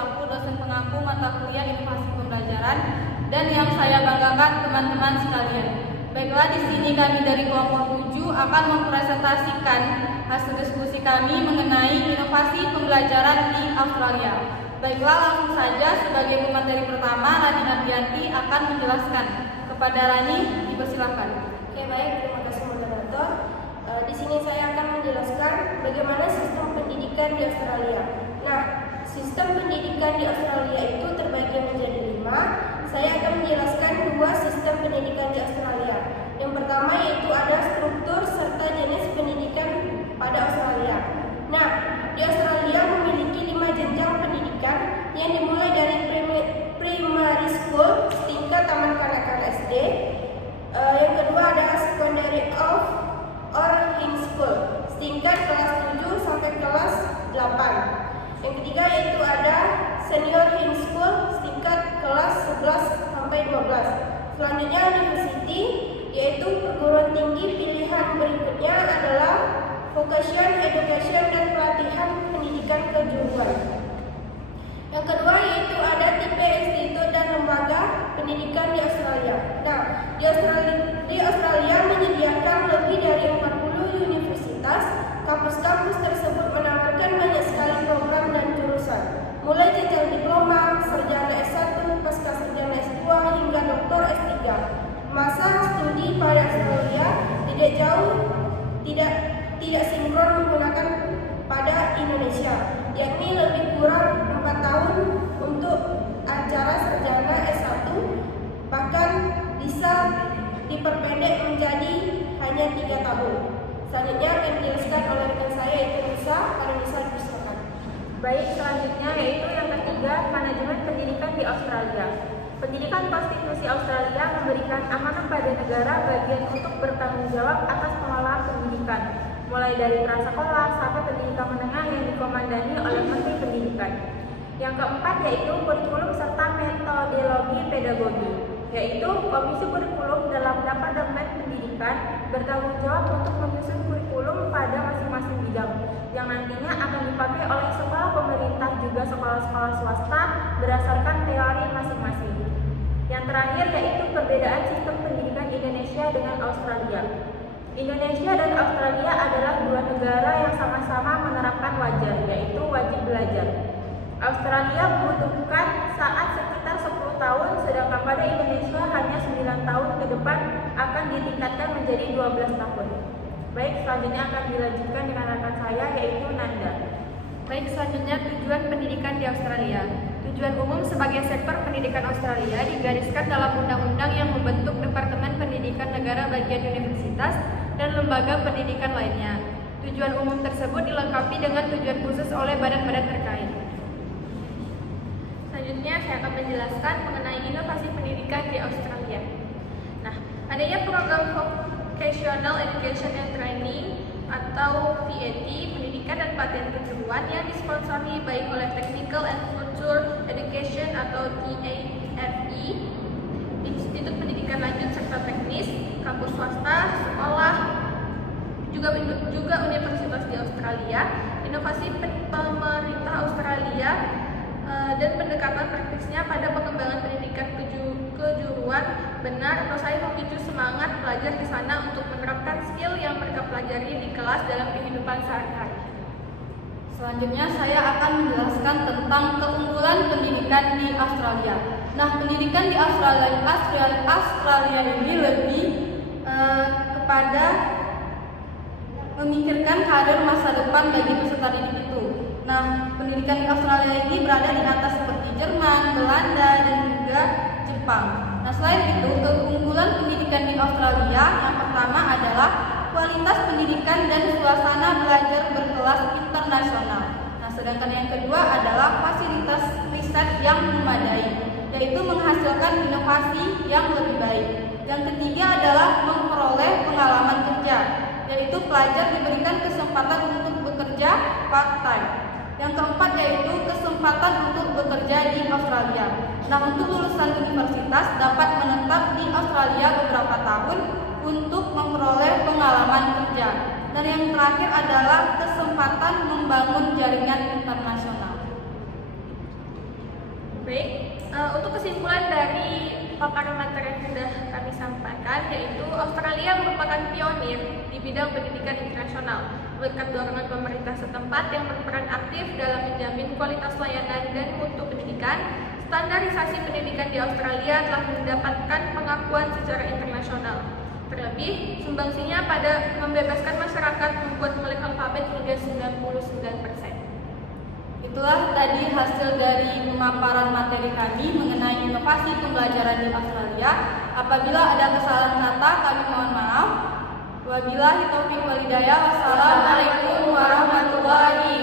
selaku dosen pengampu mata kuliah inovasi pembelajaran dan yang saya banggakan teman-teman sekalian. Baiklah, di sini kami dari kelompok 7 akan mempresentasikan hasil diskusi kami mengenai inovasi pembelajaran di Australia. Baiklah, langsung saja sebagai pemateri pertama, Rani Ardianti akan menjelaskan. Kepada Rani, dipersilakan. Oke, baik, terima kasih moderator. Di sini saya akan menjelaskan bagaimana sistem pendidikan di Australia. Nah, sistem pendidikan di Australia itu terbagi menjadi 5. Saya akan menjelaskan 2 sistem pendidikan di Australia. Yang pertama yaitu ada struktur serta jenis pendidikan pada Australia. Nah, di Australia memiliki 5 jenjang pendidikan yang dimulai dari primary school tingkat taman kanak-kanak SD. Yang kedua ada secondary or high school tingkat kelas 7 sampai kelas 8. Yang ketiga yaitu ada senior high school tingkat kelas 11 sampai 12. Selanjutnya university yaitu perguruan tinggi pilihan berikutnya adalah vocation, education, dan pelatihan pendidikan kejuruan. Yang kedua yaitu ada tipe institut dan lembaga pendidikan di Australia. Nah, di Australia menyediakan lebih dari 40 universitas. Kampus-kampus tersebut menawarkan banyak sekali program dan jurusan, mulai jenjang diploma, sarjana S1, pasca sarjana S2 hingga doktor S3. Masa studi pada Australia tidak sinkron menggunakan pada Indonesia, yakni lebih kurang 4 tahun untuk acara sarjana S1, bahkan bisa diperpendek menjadi hanya 3 tahun. Selanjutnya akan dijelaskan oleh rekan saya yaitu Nisa. Kalau Nisa dipersilakan. Baik, selanjutnya yaitu yang ketiga, manajemen pendidikan di Australia. Pendidikan konstitusi Australia memberikan amanah pada negara bagian untuk bertanggung jawab atas pengelolaan pendidikan, mulai dari prasekolah sampai pendidikan menengah yang dikomandani oleh Menteri Pendidikan. Yang keempat yaitu kurikulum serta metodologi pedagogi, yaitu Komisi Kurikulum dalam Departemen Pendidikan bertanggung jawab untuk menyusun kurikulum pada masing-masing bidang yang nantinya akan dipakai oleh sekolah pemerintah juga sekolah-sekolah swasta berdasarkan teori masing-masing. Yang terakhir yaitu perbedaan sistem pendidikan Indonesia dengan Australia. Indonesia dan Australia adalah 2 negara yang sama-sama menerapkan wajar, yaitu wajib belajar. Australia membutuhkan saat sekitar 10 tahun, sedangkan pada Indonesia hanya 9 tahun ke depan akan ditingkatkan menjadi 12 tahun. Baik, selanjutnya akan dilanjutkan dengan rekan saya yaitu Nanda. Baik, selanjutnya tujuan pendidikan di Australia. Tujuan umum sebagai sektor pendidikan Australia digariskan dalam undang-undang yang membentuk Departemen Pendidikan Negara bagian universitas dan lembaga pendidikan lainnya. Tujuan umum tersebut dilengkapi dengan tujuan khusus oleh badan-badan terkait. Selanjutnya saya akan menjelaskan mengenai inovasi pendidikan di Australia. Nah, adanya program Vocational Education and Training atau VET, pendidikan dan pelatihan kejuruan yang disponsori baik oleh Technical and Future Education atau TAFE, Institut Pendidikan Lanjut serta Teknis, kampus swasta, sekolah, juga universitas di Australia, inovasi pemerintah Australia dan pendekatan praktisnya pada pengembangan pendidikan kejuruan benar atau saya memicu semangat pelajar di sana untuk menerapkan skill yang mereka pelajari di kelas dalam kehidupan sehari-hari. Selanjutnya saya akan menjelaskan tentang keunggulan pendidikan di Australia. Nah, pendidikan di Australia ini lebih kepada memikirkan karir masa depan bagi peserta didik itu. Nah, pendidikan di Australia ini berada di atas seperti Jerman, Belanda, dan juga Jepang. Nah, selain itu, keunggulan pendidikan di Australia yang pertama adalah kualitas pendidikan dan suasana belajar berkelas internasional. Nah, sedangkan yang kedua adalah fasilitas riset yang memadai, yaitu menghasilkan inovasi yang lebih baik. Yang ketiga adalah memperoleh pengalaman kerja, yaitu pelajar diberikan kesempatan untuk bekerja part-time. Yang keempat yaitu kesempatan untuk bekerja di Australia. Nah, untuk lulusan universitas dapat menetap di Australia beberapa tahun untuk memperoleh pengalaman kerja. Dan yang terakhir adalah kesempatan membangun jaringan internasional. Baik, untuk kesimpulan dari paparan materi yang sudah kami sampaikan, yaitu Australia merupakan pionir di bidang pendidikan internasional berkat dorongan pemerintah setempat yang berperan aktif dalam menjamin kualitas layanan dan mutu pendidikan. Standarisasi pendidikan di Australia telah mendapatkan pengakuan secara internasional. Terlebih, sumbangsinya pada membebaskan masyarakat membuat melek alfabet hingga 99%. Itulah tadi hasil dari pemaparan materi kami mengenai inovasi pembelajaran di Australia. Apabila ada kesalahan kata, kami mohon maaf. Wabillahi taufiq wal hidayah. Wassalamualaikum warahmatullahi